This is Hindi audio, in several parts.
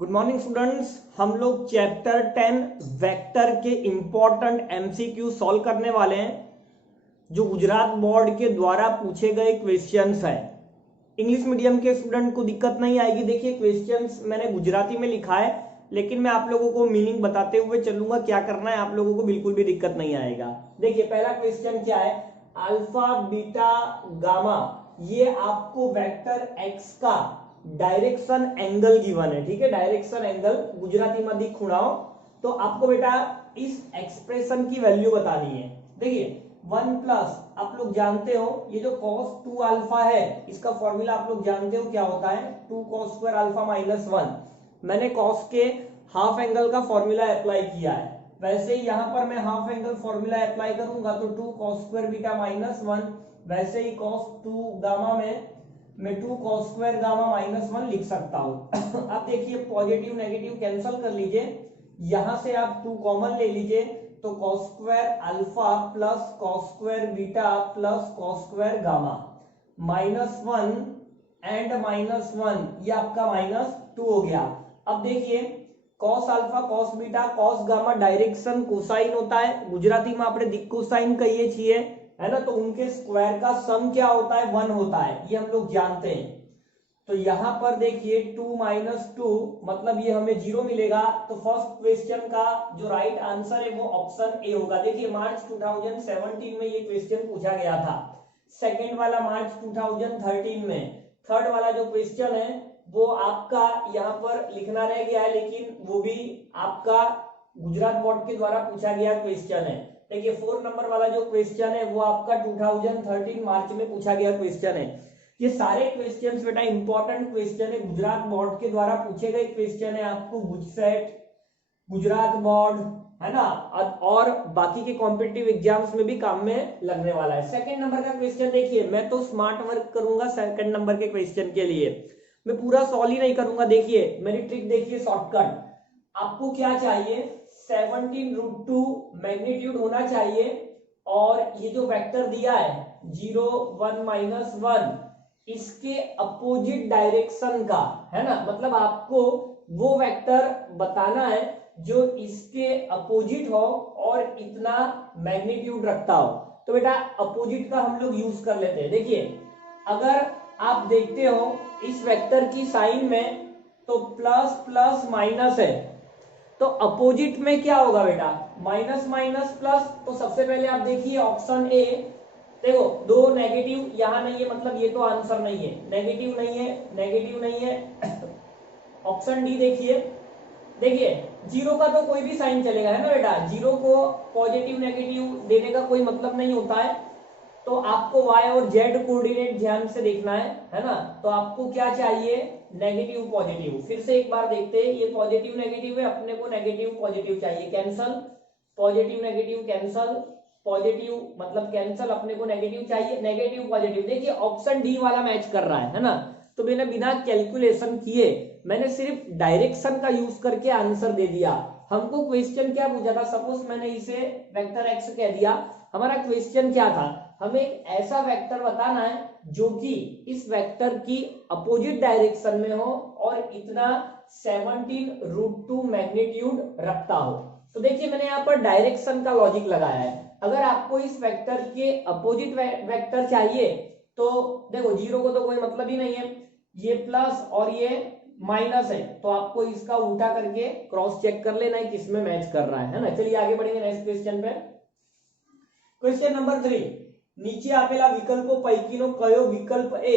Good morning students. हम लोग चैप्टर 10 वेक्टर के इंपॉर्टेंट एमसीक्यू सॉल्व करने वाले हैं जो गुजरात बोर्ड के द्वारा पूछे गए क्वेश्चंस हैं। इंग्लिश मीडियम के स्टूडेंट को दिक्कत नहीं आएगी। देखिए क्वेश्चंस मैंने गुजराती में लिखा है, लेकिन मैं आप लोगों को मीनिंग बताते हुए चलूंगा। क्या करना है आप लोगों को बिल्कुल भी दिक्कत नहीं आएगा। देखिए पहला क्वेश्चन क्या है, अल्फा बीटा गामा, ये आपको वेक्टर एक्स का डायरेक्शन एंगल गिवन है। ठीक है, डायरेक्शन एंगल गुजराती में खुणाओ। तो आपको बेटा इस एक्सप्रेशन की वैल्यू बतानी है। देखिए 1 प्लस आप लोग जानते हो, ये जो cos 2 अल्फा है इसका फॉर्मूला आप लोग जानते हो क्या होता है, 2 cos स्क्वायर अल्फा माइनस 1। मैंने cos के हाफ एंगल का फॉर्मूला अप्लाई किया है, वैसे ही यहां पर मैं हाफ एंगल फॉर्मूला अप्लाई करूंगा तो 2 cos स्क्वायर बीटा माइनस 1, वैसे ही cos 2 गामा में मैं 2 cos स्क्वायर गामा माइनस 1 लिख सकता हूं। अब देखिए पॉजिटिव नेगेटिव कैंसिल कर लीजिए, यहां से आप 2 कॉमन ले लीजिए तो cos square alpha plus cos square beta plus cos square gamma minus 1 and minus 1, ये आपका माइनस 2 हो गया। अब देखिए cos alpha cos beta cos gamma direction cosine होता है, गुजराती में આપણે दिक कोसाइन कहिए છીએ, है ना। तो उनके स्क्वायर का सम क्या होता है, 1 होता है, ये हम लोग जानते हैं। तो यहां पर देखिए 2 माइनस 2 मतलब ये हमें 0 मिलेगा। तो फर्स्ट क्वेश्चन का जो राइट आंसर है वो ऑप्शन ए होगा। देखिए मार्च 2017 में ये क्वेश्चन पूछा गया था, सेकेंड वाला मार्च 2013 में, थर्ड वाला जो क्वेश्चन है वो आपका यहाँ पर लिखना रह गया है, लेकिन वो भी आपका गुजरात बोर्ड के द्वारा पूछा गया क्वेश्चन है। देखिए 4 नंबर वाला जो क्वेश्चन है वो आपका 2013 मार्च में पूछा गया क्वेश्चन है। ये सारे क्वेश्चंस बेटा इंपॉर्टेंट क्वेश्चन है, गुजरात बोर्ड के द्वारा पूछे गए क्वेश्चन है। आपको गुजसेट, गुजरात बोर्ड, है ना, और बाकी के कॉम्पिटिटिव एग्जाम्स में भी काम में लगने वाला है। सेकंड नंबर का क्वेश्चन देखिए, मैं तो स्मार्ट वर्क करूंगा सेकंड नंबर के क्वेश्चन के लिए, मैं पूरा सॉल्व ही नहीं करूंगा। देखिए मेरी ट्रिक देखिए, शॉर्टकट। आपको क्या चाहिए, 17√2 मैग्नीट्यूड होना चाहिए, और ये जो वेक्टर दिया है 0 1 माइनस 1 इसके अपोजिट डायरेक्शन का, है ना, मतलब आपको वो वेक्टर बताना है जो इसके अपोजिट हो और इतना मैग्नीट्यूड रखता हो। तो बेटा अपोजिट का हम लोग यूज कर लेते हैं। देखिए अगर आप देखते हो इस वेक्टर की साइन में तो प्लस प्लस माइनस है, तो अपोजिट में क्या होगा बेटा, माइनस माइनस प्लस। तो सबसे पहले आप देखिए ऑप्शन ए, देखो दो नेगेटिव यहां नहीं है, मतलब ये तो आंसर नहीं है, नेगेटिव नहीं है, नेगेटिव नहीं है। ऑप्शन डी देखिए, देखिए जीरो का तो कोई भी साइन चलेगा, है ना बेटा, जीरो को पॉजिटिव नेगेटिव देने का कोई मतलब नहीं होता है। तो आपको y और z कोऑर्डिनेट ध्यान से देखना है ना। तो आपको क्या चाहिए, नेगेटिव पॉजिटिव। फिर से एक बार देखते हैं, ये पॉजिटिव नेगेटिव है, अपने को नेगेटिव पॉजिटिव चाहिए, cancel, positive negative cancel, positive मतलब कैंसल, अपने को नेगेटिव चाहिए, नेगेटिव पॉजिटिव। देखिए ऑप्शन डी वाला मैच कर रहा है ना। तो मैंने बिना कैलकुलेशन किए, मैंने सिर्फ डायरेक्शन का यूज करके आंसर दे दिया। हमको क्वेश्चन क्या पूछा था, सपोज मैंने इसे वेक्टर एक्स कह दिया, हमारा क्वेश्चन क्या था, हमें एक ऐसा वेक्टर बताना है जो कि इस वेक्टर की अपोजिट डायरेक्शन में हो और इतना 17√2 मैग्नीट्यूड रखता हो। तो देखिए मैंने यहाँ पर डायरेक्शन का लॉजिक लगाया है। अगर आपको इस वेक्टर के अपोजिट वेक्टर चाहिए तो देखो जीरो को तो कोई मतलब ही नहीं है, ये प्लस और ये माइनस है, तो आपको इसका उल्टा करके क्रॉस चेक कर लेना है किसमें मैच कर रहा है ना। चलिए आगे बढ़ेंगे नेक्स्ट क्वेश्चन पे। क्वेश्चन नंबर 3, નીચે આપેલા વિકલ્પો પૈકીનો કયો વિકલ્પ એ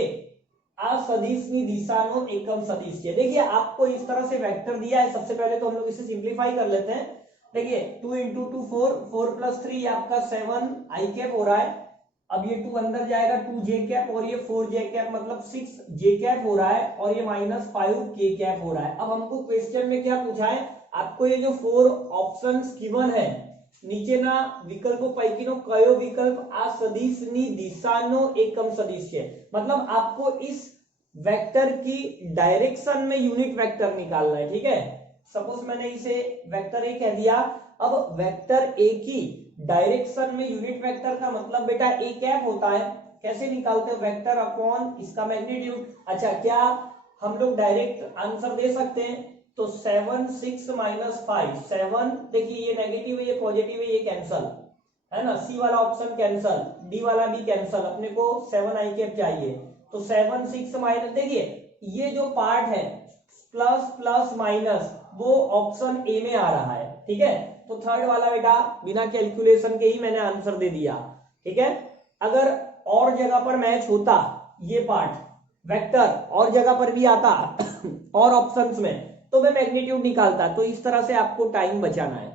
આ સદિશની દિશાનો એકમ સદિશ છે। देखिए आपको इस तरह से वेक्टर दिया है, सबसे पहले तो हम लोग इसे सिंपलीफाई कर लेते हैं। देखिए 2 × 2 4, 4 + 3 ये आपका 7 i कैप हो रहा है। अब ये 2 अंदर जाएगा 2 j कैप, और ये 4 j कैप मतलब 6 j कैप हो रहा है, और ये -5 k कैप हो रहा है। अब हमको क्वेश्चन में क्या पूछा है, आपको ये जो 4 ऑप्शंस गिवन है, નીચેના વિકલ્પો પૈકીનો કયો વિકલ્પ આ સદિશની દિશાનો એકમ સદિશ છે, मतलब आपको इस वेक्टर की डायरेक्शन में यूनिट वेक्टर निकालना है। ठीक है, सपोज मैंने इसे वेक्टर ए कह दिया। अब वेक्टर ए की डायरेक्शन में यूनिट वेक्टर का मतलब बेटा ए कैप होता है। कैसे निकालते हो, वेक्टर अपॉन इसका मैग्नीट्यूड। अच्छा क्या हम लोग डायरेक्ट आंसर दे सकते हैं, तो 7 6 माइनस 5, 7 देखिए ये नेगेटिव है ये पॉजिटिव है, ये कैंसल है ना, सी वाला ऑप्शन कैंसल, डी वाला भी कैंसल, अपने को 7 आई कैप चाहिए। तो 7 6 माइनस, देखिए ये जो पार्ट है प्लस प्लस माइनस वो ऑप्शन ए में आ रहा है, ठीक है। तो थर्ड वाला बेटा बिना कैलकुलेशन के ही मैंने आंसर दे दिया, ठीक है। अगर और जगह पर मैच होता ये पार्ट वेक्टर और जगह पर भी आता और ऑप्शंस में, तो मैं मैग्नीट्यूड निकालता। तो इस तरह से आपको टाइम बचाना है,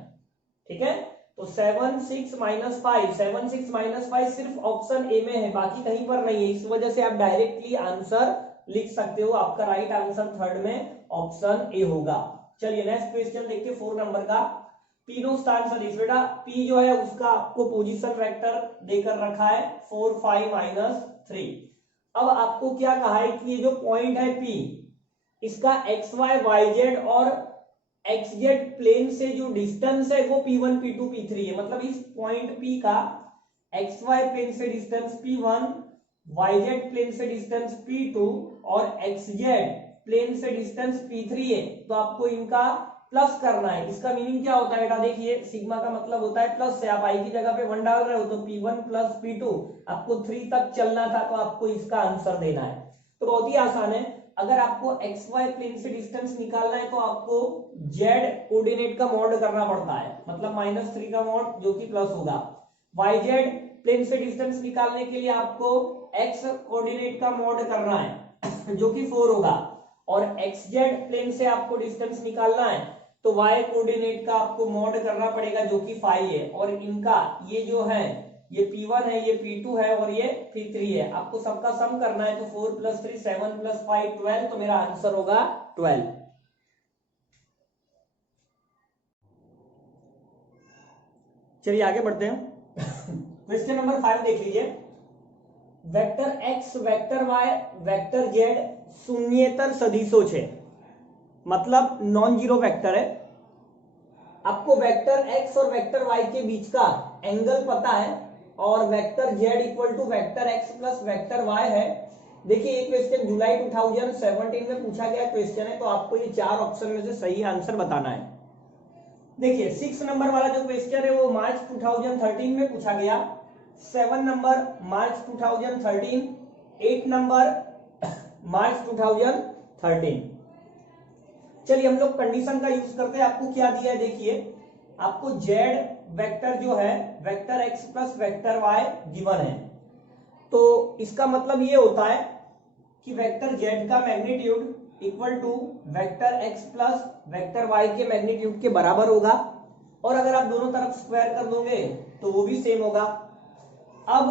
ठीक है। तो 7 6 माइनस 5, 7 6 माइनस 5 सिर्फ ऑप्शन ए में है, बाकी कहीं पर नहीं है। इस वजह से आप डायरेक्टली आंसर लिख सकते हो, आपका राइट आंसर थर्ड में ऑप्शन ए होगा। चलिए नेक्स्ट क्वेश्चन देखिए 4 नंबर का। तीनों स्थान सदिश, बेटा पी जो है उसका आपको पोजीशन वेक्टर देकर रखा है 4 5 माइनस 3। अब आपको क्या कहा है कि ये जो पॉइंट है पी, इसका एक्स वाई वाई जेड और एक्स जेड प्लेन से जो डिस्टेंस है वो P1 P2 P3 है। मतलब इस पॉइंट P का एक्स वाई प्लेन से distance P1, Y Z plane से डिस्टेंस P2 और एक्स जेड प्लेन से डिस्टेंस P3 है। तो आपको इनका प्लस करना है। इसका मीनिंग क्या होता है बेटा, देखिए सिग्मा का मतलब होता है प्लस से, आप आई की जगह पे 1 डाल रहे हो तो P1 प्लस P2, आपको 3 तक चलना था तो आपको इसका आंसर देना है। तो बहुत ही आसान है। अगर आपको एक्स वाई प्लेन से डिस्टेंस निकालना है तो आपको जेड कोऑर्डिनेट का मॉड करना पड़ता है, मतलब -3 का मॉड जो कि प्लस होगा। वाई जेड प्लेन से डिस्टेंस निकालने के लिए आपको एक्स कोऑर्डिनेट का मॉड करना है जो कि 4 होगा, और एक्स जेड प्लेन से आपको डिस्टेंस निकालना है तो वाई कोऑर्डिनेट का आपको मॉड करना पड़ेगा जो कि 5 है। और इनका ये जो है ये P1 है, ये P2 है और ये P3 है। आपको सबका सम करना है तो 4 + 3 7 + 5 12, तो मेरा आंसर होगा 12। चलिए आगे बढ़ते हैं क्वेश्चन नंबर 5 देख लीजिए। Vector x, vector y, vector z शून्येतर सदिशो छे, मतलब नॉन जीरो वेक्टर है। आपको वेक्टर एक्स और वेक्टर वाई के बीच का एंगल पता है और vector z equal to vector x plus vector y है। देखिए ये क्वेश्चन जुलाई 2017 में पूछा गया क्वेश्चन है, तो आपको ये 4 ऑप्शन में से सही आंसर बताना है। देखिए 6 नंबर वाला जो क्वेश्चन है वो मार्च 2013 में पूछा गया, 7 नंबर मार्च 2013, 8 नंबर मार्च 2013। चलिए हम लोग कंडीशन का यूज करते हैं। आपको क्या दिया है देखिए, आपको जेड वेक्टर जो है vector x plus vector Y given है। तो इसका मतलब ये होता है कि वेक्टर जेड का magnitude equal to vector x plus vector Y के मैग्नीट्यूड के बराबर होगा, और अगर आप दोनों तरफ स्क्वायर कर दोगे तो वो भी सेम होगा। अब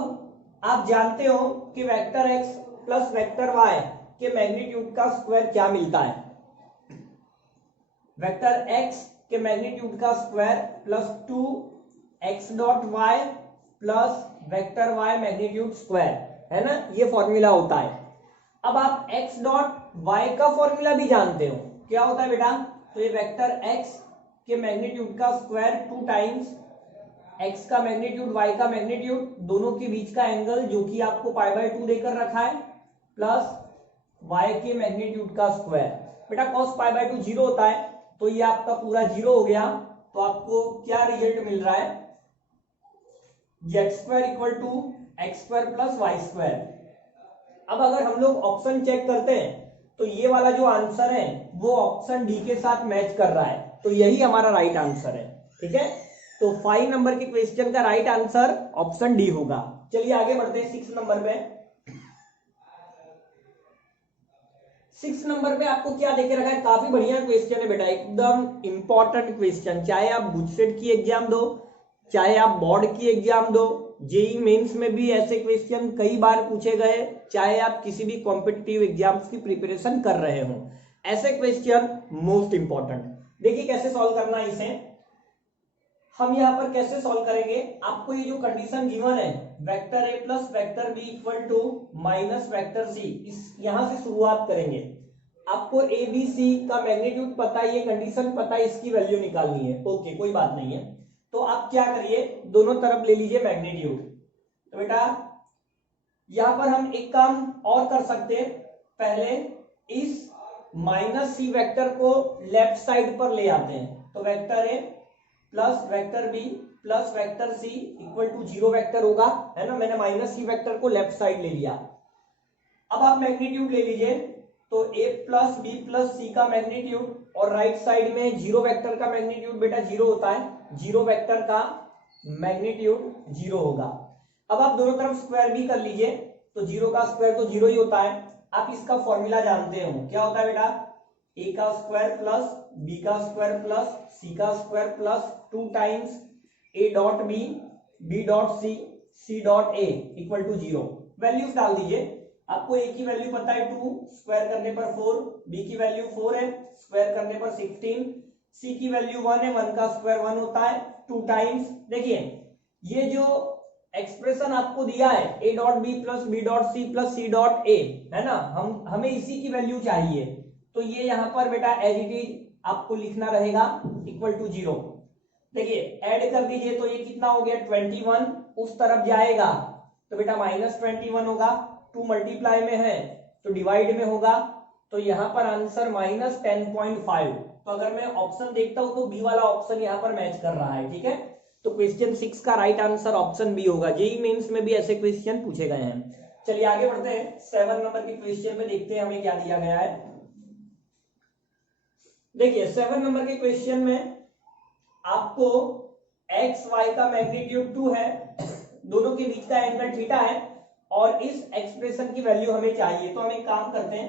आप जानते हो कि vector x plus vector Y के मैग्नीट्यूड का स्क्वायर क्या मिलता है, वेक्टर एक्स के मैग्नीट्यूड का square plus 2x dot Y plus vector Y magnitude square, है ना, ये फॉर्मूला होता है। अब आप x डॉट वाई का फॉर्मूला भी जानते हो, क्या होता है बेटा, तो ये वेक्टर x के मैग्नीट्यूड का स्क्वायर 2 टाइम्स x का मैग्नीट्यूड y का मैग्नीट्यूड, दोनों के बीच का एंगल जो कि आपको π/2 देकर रखा है, प्लस y के मैग्नीट्यूड का स्क्वायर। बेटा cos π/2 0 होता है तो ये आपका पूरा 0 हो गया। तो आपको क्या रिजल्ट मिल रहा है, z² equal to x² plus y²। अब अगर हम लोग ऑप्शन चेक करते हैं तो ये वाला जो आंसर है वो ऑप्शन डी के साथ मैच कर रहा है, तो यही हमारा राइट आंसर है, ठीक है। तो 5 नंबर के क्वेश्चन का राइट आंसर ऑप्शन डी होगा। चलिए आगे बढ़ते हैं 6 नंबर पे। 6 नंबर पे आपको क्या देके रखा है, काफी बढ़िया क्वेश्चन है बेटा, एकदम इंपॉर्टेंट क्वेश्चन। चाहे आप बुटसेट की एग्जाम दो, चाहे आप बोर्ड की एग्जाम दो, जेई मेंस में भी ऐसे क्वेश्चन कई बार पूछे गए, चाहे आप किसी भी कॉम्पिटिटिव एग्जाम्स की प्रिपरेशन कर रहे हो, ऐसे क्वेश्चन मोस्ट इंपॉर्टेंट। देखिए कैसे सॉल्व करना है इसे, हम यहाँ पर कैसे सॉल्व करेंगे। आपको ये जो कंडीशन गिवन है vector A plus vector B equal to minus vector C, इस यहां से शुरुआत करेंगे। आपको ए बी सी का मैग्नीट्यूड पता है, ये कंडीशन पता है, इसकी वैल्यू निकालनी है, ओके कोई बात नहीं है। तो आप क्या करिए, दोनों तरफ ले लीजिए मैग्नीट्यूड। तो बेटा यहां पर हम एक काम और कर सकते हैं, पहले इस माइनस सी वेक्टर को लेफ्ट साइड पर ले आते हैं तो vector A plus vector B plus vector C equal to 0 vector होगा, है ना। मैंने माइनस सी वेक्टर को लेफ्ट साइड ले लिया। अब आप मैग्नीट्यूड ले लीजिए, तो a plus B plus C का मैग्नीट्यूड और राइट साइड में 0 वेक्टर का मैग्नीट्यूड बेटा 0 होता है, 0 वेक्टर का मैग्नीट्यूड 0 होगा। अब आप दोनों तरफ स्क्वायर भी कर लीजिए, तो 0 का स्क्वायर तो 0 ही होता है। आप इसका फॉर्मूला जानते हो, क्या होता है बेटा, a का स्क्वायर प्लस b का स्क्वायर प्लस c का square plus 2 times a dot b b dot c c dot a equal to 0। Values डाल दीजिए। आपको a की वैल्यू पता है 2, स्क्वायर करने पर 4, b की वैल्यू 4 है, स्क्वायर करने पर 16, c की वैल्यू 1 है, 1 का स्क्वायर 1 होता है, 2 टाइम्स। देखिए ये जो एक्सप्रेशन आपको दिया है a dot B plus B dot C plus C dot A, है ना, हमें इसी की वैल्यू चाहिए, तो ये यहां पर बेटा एज इट इज आपको लिखना रहेगा इक्वल टू 0। देखिए ऐड कर दीजिए, तो ये कितना हो गया 21, उस तरफ जाएगा तो बेटा -21 होगा, 2 मल्टीप्लाई में है तो डिवाइड में होगा, तो यहां पर आंसर -10.5। तो अगर मैं ऑप्शन देखता हूं तो बी वाला ऑप्शन यहां पर मैच कर रहा है, ठीक है। तो क्वेश्चन 6 का राइट आंसर ऑप्शन बी होगा। जेईई मेंस में भी ऐसे क्वेश्चन पूछे गए हैं। चलिए आगे बढ़ते हैं, 7 नंबर के क्वेश्चन में देखते हैं हमें क्या दिया गया है। देखिए 7 नंबर के क्वेश्चन में आपको एक्स वाई का मैग्नीट्यूड 2 है, दोनों के बीच का एंगल थीटा है और इस एक्सप्रेशन की वैल्यू हमें चाहिए। तो हम एक काम करते हैं,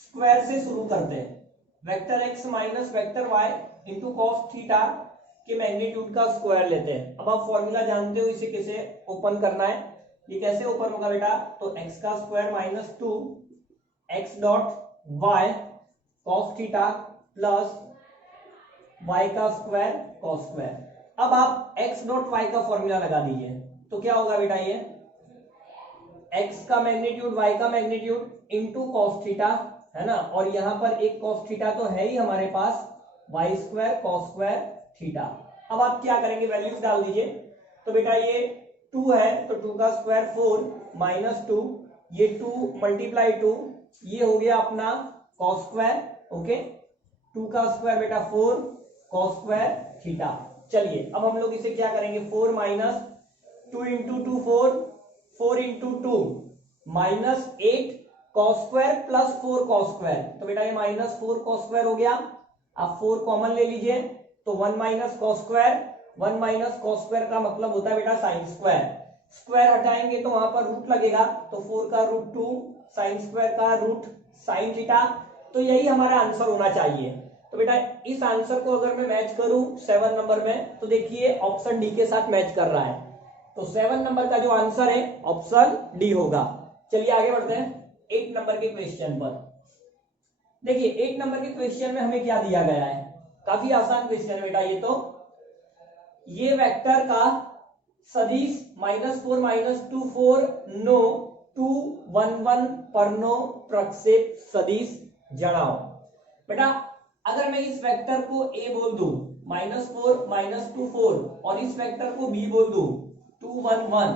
स्क्वायर से शुरू करते हैं। Vector X minus vector Y into cos theta के मैग्नीट्यूड का स्क्वायर लेते हैं। अब आप फॉर्मूला जानते हो, इसे कैसे ओपन करना है। ये कैसे ओपन होगा बेटा, तो एक्स का square minus 2 X dot Y cos theta plus Y का स्क्वायर कॉस स्क्वायर। अब आप एक्स डॉट वाई का फॉर्मूला लगा दीजिए, तो क्या होगा बेटा, ये एक्स का मैग्नीट्यूड वाई का मैग्नीट्यूड इंटू कॉस थीटा, है ना, और यहां पर एक कॉस थीटा तो है ही हमारे पास, y square cos square theta. अब आप क्या करेंगे, वैल्यूज डाल दीजिए। तो बेटा ये 2 है तो 2 का स्क्वायर 4 माइनस 2, ये 2 मल्टीप्लाई 2, ये हो गया अपना कॉस स्क्वायर, ओके। 2 का स्क्वायर बेटा 4 कॉस स्क्वायर थीटा। चलिए अब हम लोग इसे क्या करेंगे, 4 minus 2 into 2 4 into 2 minus 8 cos square plus 4 cos square. तो बेटा ये -4 कॉस स्क्वायर हो गया। आप 4 कॉमन ले लीजिए, तो 1 minus cos square, 1 minus cos square का मतलब होता है बेटा साइन स्क्वायर। स्क्वायर हटाएंगे तो वहां पर रूट लगेगा, तो 4 का रूट 2 साइन स्क्वायर का रूट साइन थीटा। तो यही हमारा आंसर होना चाहिए। तो बेटा इस आंसर को अगर मैं मैच करूं 7 नंबर में, तो देखिए ऑप्शन डी के साथ मैच कर रहा है, तो 7 नंबर का जो आंसर है ऑप्शन डी होगा। चलिए आगे बढ़ते हैं 8 नंबर के क्वेश्चन पर। देखिए 8 नंबर के क्वेश्चन में हमें क्या दिया गया है, काफी आसान क्वेश्चन है बेटा ये। तो ये वेक्टर का सदिश -4 -2 4 9 2 1 1 परनो प्रक्षेप सदिश जड़ाओ। बेटा अगर मैं इस वेक्टर को a बोल दूं -4 -2 4 और इस वेक्टर को b बोल दूं 2 1 1,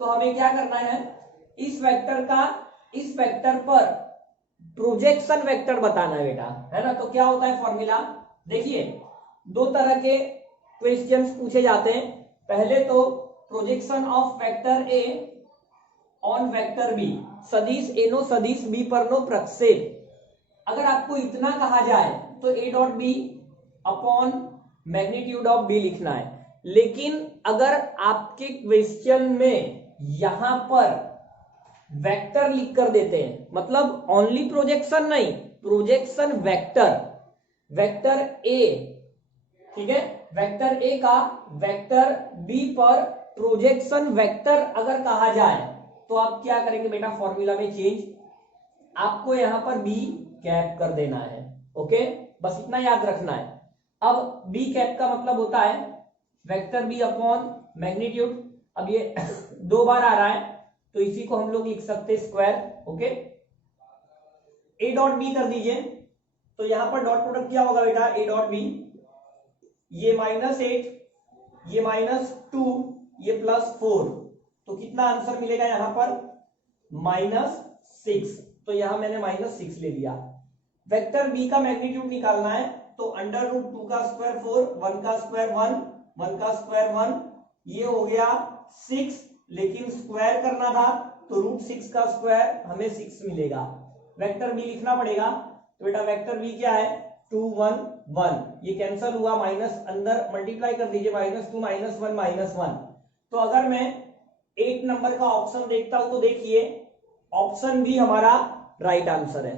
तो हमें क्या करना है, इस वेक्टर का इस वेक्टर पर प्रोजेक्शन वेक्टर बताना है बेटा, है ना। तो क्या होता है फॉर्मूला, देखिए 2 तरह के क्वेश्चंस पूछे जाते हैं। पहले तो projection of vector A on vector B, सदिश ए नो सदिश बी पर नो प्रक्षेप। अगर आपको इतना कहा जाए तो a dot B upon magnitude of B लिखना है, लेकिन अगर आपके क्वेश्चन में यहां पर वेक्टर लिख कर देते हैं, मतलब ओनली प्रोजेक्शन नहीं, प्रोजेक्शन वेक्टर, वेक्टर ए, ठीक है, वेक्टर ए का वेक्टर बी पर प्रोजेक्शन वेक्टर अगर कहा जाए, तो आप क्या करेंगे बेटा, फॉर्मूला में चेंज, आपको यहां पर बी कैप कर देना है, ओके, बस इतना याद रखना है। अब बी कैप का मतलब होता है वेक्टर बी अपॉन मैग्नीट्यूड। अब ये 2 बार आ रहा है तो इसी को हम लोग लिख सकते हैं square, okay. A dot B कर दीजिए, तो यहां पर डॉट प्रोडक्ट क्या होगा बेटा, ए डॉट बी, ये -8 ये -2 ये +4, तो कितना आंसर मिलेगा यहां पर -6। तो यहां मैंने -6 ले लिया। वेक्टर बी का मैग्नीट्यूड निकालना है तो अंडर रूट 2 का स्क्वायर 4, 1 का स्क्वायर 1, 1 का स्क्वायर 1, ये हो गया 6, लेकिन स्क्वायर करना था तो रूट 6 का स्क्वायर हमें 6 मिलेगा। वेक्टर बी लिखना पड़ेगा, तो बेटा वेक्टर बी क्या है 2 1 1, ये कैंसल हुआ, माइनस अंदर मल्टीप्लाई कर दीजिए, -2 -1 -1। तो अगर मैं 8 नंबर का ऑप्शन देखता हूं तो देखिए ऑप्शन बी हमारा राइट आंसर है।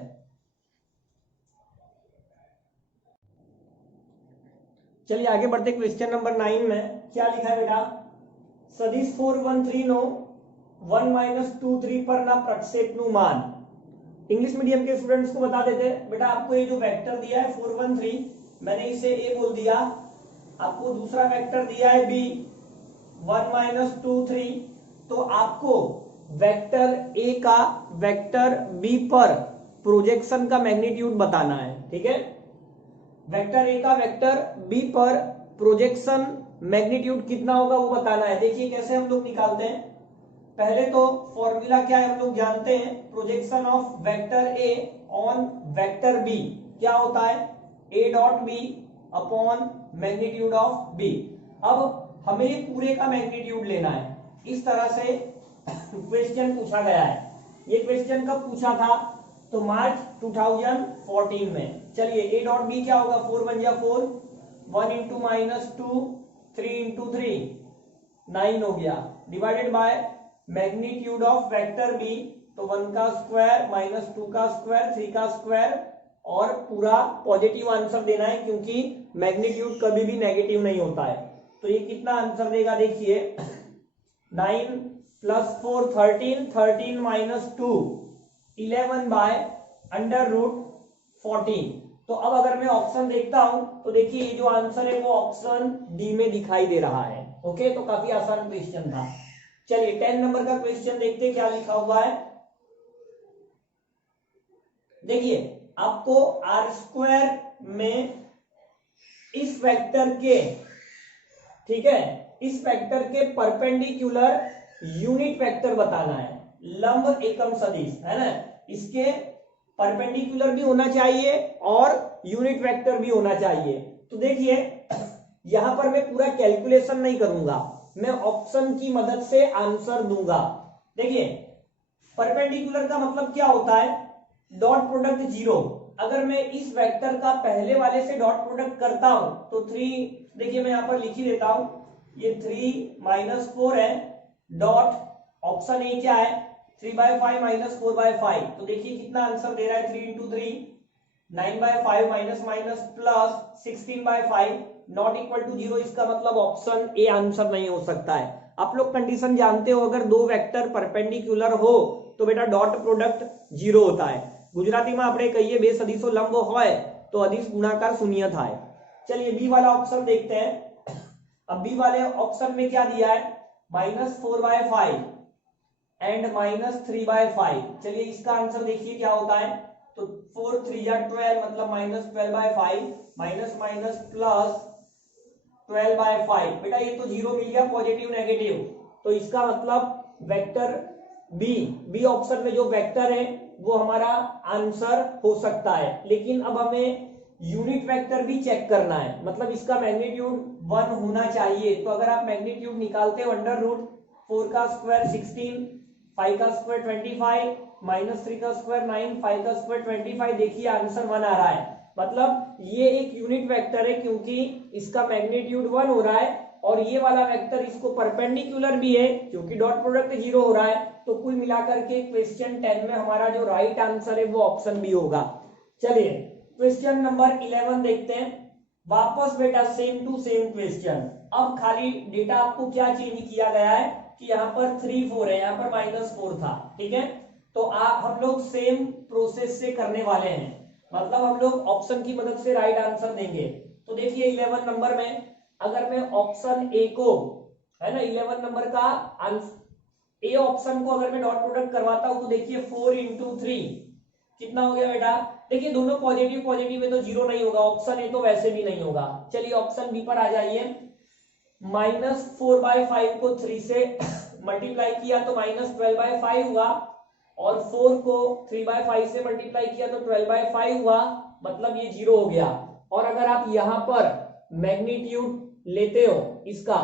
चलिए आगे बढ़ते क्वेश्चन नंबर 9 में क्या लिखा है बेटा, सदिश 4 1 3 नो 1 - 2 3 पर ना प्रक्षेपनुमान। इंग्लिश मीडियम के स्टूडेंट्स को बता देते हैं बेटा, आपको ये जो वेक्टर दिया है 4 1 3, मैंने इसे ए बोल दिया, आपको दूसरा वेक्टर दिया है बी 1 - 2 3, तो आपको वेक्टर ए का वेक्टर बी पर प्रोजेक्शन का मैग्नीट्यूड बताना है। ठीक है, वेक्टर ए का वेक्टर बी पर प्रोजेक्शन मैग्नीट्यूड कितना होगा वो बताना है। देखिए कैसे हम लोग निकालते हैं, पहले तो फॉर्मूला क्या है हम लोग जानते हैं, projection of vector A on vector B क्या होता है, A dot B upon magnitude of B. अब हमें पूरे का मैग्नीट्यूड लेना है, इस तरह से क्वेश्चन पूछा गया है। ये क्वेश्चन कब पूछा था, तो मार्च 2014 में। चलिए ए डॉट बी क्या होगा, 4 1 जा 4, 1 इंटू -2, 3 इंटू 3, 9 हो गया, divided by magnitude of vector B, तो 1 का स्क्वायर -2 का स्क्वायर 3 का स्क्वायर, और पूरा पॉजिटिव आंसर देना है क्योंकि मैग्नीट्यूड कभी भी नेगेटिव नहीं होता है। तो ये कितना आंसर देगा, देखिए 9 + 4 13, 13 - 2 11 बाय अंडर रूट 14। तो अब अगर मैं ऑप्शन देखता हूं तो देखिए ये जो आंसर है वो ऑप्शन डी में दिखाई दे रहा है। ओके, तो काफी आसान क्वेश्चन था। चलिए 10 नंबर का क्वेश्चन देखते हैं क्या लिखा हुआ है। देखिए आपको आर स्क्वायर में इस वेक्टर के, ठीक है, इस वेक्टर के परपेंडिकुलर यूनिट वेक्टर बताना है, लंब एकम सदिश है ना, इसके परपेंडिकुलर भी होना चाहिए और यूनिट वेक्टर भी होना चाहिए। तो देखिए यहां पर मैं पूरा कैलकुलेशन नहीं करूंगा, मैं ऑप्शन की मदद से आंसर दूंगा। देखिए परपेंडिकुलर का मतलब क्या होता है, डॉट प्रोडक्ट 0। अगर मैं इस वेक्टर का पहले वाले से डॉट प्रोडक्ट करता हूं तो 3, देखिए मैं यहां पर लिख ही देता हूं, ये 3 - 4 है, डॉट ऑप्शन ए क्या है 3/5 - 4/5। तो देखिए कितना आंसर दे रहा है, 3 into 3 9/5 minus plus 16/5 not equal to 0। इसका मतलब ऑप्शन ए आंसर नहीं हो सकता है। आप लोग कंडीशन जानते हो, अगर दो वेक्टर परपेंडिकुलर हो तो बेटा डॉट प्रोडक्ट 0 होता है। गुजराती में આપણે કહીએ બે સદિશો લંબ હોય તો અદિશ ગુણાકાર શૂન્ય થાય। चलिए बी वाला ऑप्शन देखते हैं। अब बी वाले ऑप्शन में क्या दिया है, -4/5 एंड -3/5। चलिए इसका आंसर देखिए क्या होता है, तो 4 3 या 12 मतलब -12/5 माइनस प्लस 12/5। बेटा ये तो 0 मिल गया, पॉजिटिव नेगेटिव, तो इसका मतलब वेक्टर बी ऑप्शन में जो वेक्टर है वो हमारा आंसर हो सकता है। लेकिन अब हमें यूनिट वेक्टर भी चेक करना है, मतलब इसका मैग्नीट्यूड 1 होना चाहिए। तो अगर आप मैग्नीट्यूड निकालते हो अंडर रूट 4 का स्क्वायर 16, 5 का स्क्वायर 25, -3 का स्क्वायर 9, 5 का स्क्वायर 25, देखिए आंसर 1 आ रहा है। मतलब ये एक यूनिट वेक्टर है क्योंकि इसका मैग्नीट्यूड 1 हो रहा है, और ये वाला वेक्टर इसको परपेंडिकुलर भी है क्योंकि डॉट प्रोडक्ट 0 हो रहा है। तो कुल मिलाकर के क्वेश्चन 10 में हमारा जो राइट आंसर है वो ऑप्शन बी होगा। चलिए क्वेश्चन नंबर 11 देखते हैं। वापस बेटा सेम टू सेम क्वेश्चन। अब खाली डेटा आपको क्या चेंज किया गया है कि यहाँ पर 3 4 है, यहाँ पर -4 था। ठीक है, तो आप हम लोग सेम प्रोसेस से करने वाले हैं, मतलब हम लोग ऑप्शन की मदद से राइट आंसर देंगे। तो देखिए 11 नंबर में अगर मैं ऑप्शन ए को, है ना, 11 नंबर का आंसर ए ऑप्शन को अगर मैं डॉट प्रोडक्ट करवाता हूं तो देखिए 4 इंटू 3 कितना हो गया बेटा। देखिए दोनों पॉजिटिव पॉजिटिव है तो 0 नहीं होगा, ऑप्शन ए तो वैसे भी नहीं होगा। चलिए ऑप्शन बी पर आ जाइए। -4/5 को 3 से मल्टीप्लाई किया तो -12/5 हुआ, और 4 को 3/5 से मल्टीप्लाई किया तो 12/5 हुआ, मतलब ये 0 हो गया। और अगर आप यहां पर मैग्नीट्यूड लेते हो इसका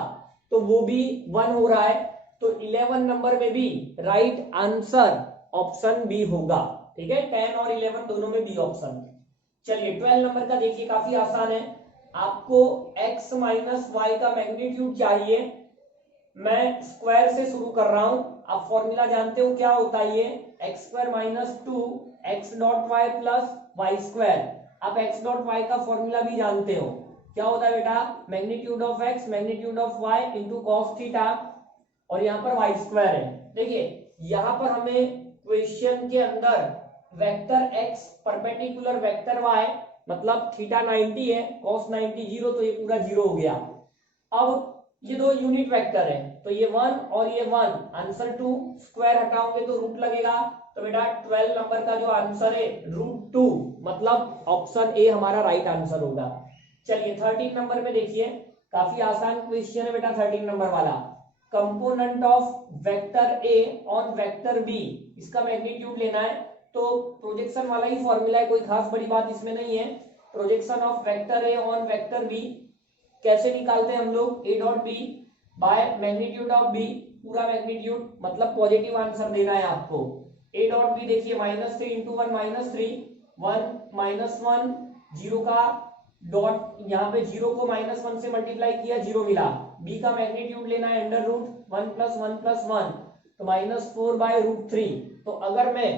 तो वो भी 1 हो रहा है, तो 11 नंबर में भी राइट आंसर ऑप्शन बी होगा। ठीक है, 10 और 11 दोनों में बी ऑप्शन। चलिए 12 नंबर का देखिए, काफी आसान है। आपको x माइनस वाई का मैग्नीट्यूड चाहिए। मैं स्क्वायर से शुरू कर रहा हूं, आप फॉर्मूला जानते हो क्या होता है, ये X square minus 2 X dot Y plus Y square. आप एक्स डॉट वाई का फॉर्मूला भी जानते हो, क्या होता है बेटा, magnitude of X magnitude of Y into cos theta, और यहाँ पर वाई स्क्वायर है। देखिए यहाँ पर हमें क्वेश्चन के अंदर vector x perpendicular vector y, मतलब थीटा 90 है, cos 90 0, तो ये पूरा 0 हो गया। अब ये दो यूनिट वेक्टर है, तो ये 1 और ये 1, आंसर 2, स्क्वायर हटाओगे तो रूट लगेगा, तो बेटा 12 नंबर का जो आंसर है √2, मतलब ऑप्शन ए हमारा राइट आंसर होगा। चलिए 13 नंबर में देखिए, काफी आसान क्वेश्चन है बेटा 13 नंबर वाला। Component of vector A on vector B, इसका मैग्नीट्यूड लेना है, तो प्रोजेक्शन वाला ही फॉर्मूला है, कोई खास बड़ी बात इसमें नहीं है। Projection of vector A on vector B कैसे निकालते हैं हम लोग, A dot B by magnitude of B, पूरा मैग्नीट्यूड, मतलब पॉजिटिव आंसर देना है आपको। ए डॉट बी देखिए -3 इंटू 1 -3, 1 -1, 0 का डॉट, यहाँ पे 0 को -1 से मल्टीप्लाई किया 0 मिला। बी का मैग्नीट्यूड लेना है अंडर रूट 1 + 1 + 1, तो -4/√3। तो अगर मैं,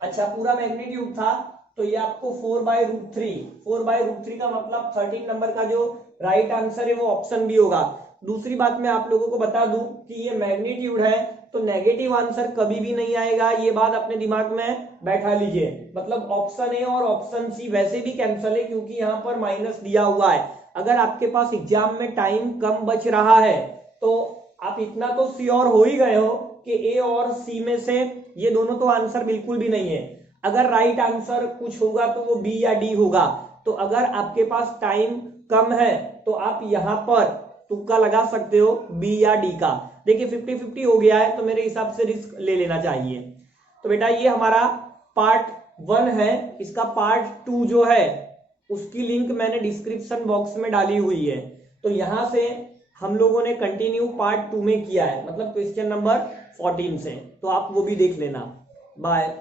अच्छा पूरा मैग्नीट्यूड था तो ये आपको 4/√3, 4/√3 का मतलब 13 नंबर का जो राइट आंसर है वो ऑप्शन बी होगा। दूसरी बात मैं आप लोगों को बता दूं कि ये मैग्नीट्यूड है तो नेगेटिव आंसर कभी भी नहीं आएगा, ये बात अपने दिमाग में बैठा लीजिए। मतलब ऑप्शन ए और ऑप्शन सी वैसे भी कैंसिल है क्योंकि यहाँ पर माइनस दिया हुआ है। अगर आपके पास एग्जाम में टाइम कम बच रहा है तो आप इतना तो श्योर हो ही गए हो कि ए और सी में से ये दोनों तो आंसर बिल्कुल भी नहीं है। अगर राइट आंसर कुछ होगा तो वो बी या डी होगा। तो अगर आपके पास टाइम कम है तो आप यहाँ पर तुक्का लगा सकते हो बी या डी का। देखिए 50-50 हो गया है तो मेरे हिसाब से रिस्क ले लेना चाहिए। तो बेटा ये हमारा पार्ट 1 है, इसका पार्ट 2 जो है उसकी लिंक मैंने डिस्क्रिप्शन बॉक्स में डाली हुई है, तो यहां से हम लोगों ने कंटिन्यू पार्ट 2 में किया है, मतलब क्वेश्चन नंबर 14 से, तो आप वो भी देख लेना। बाय।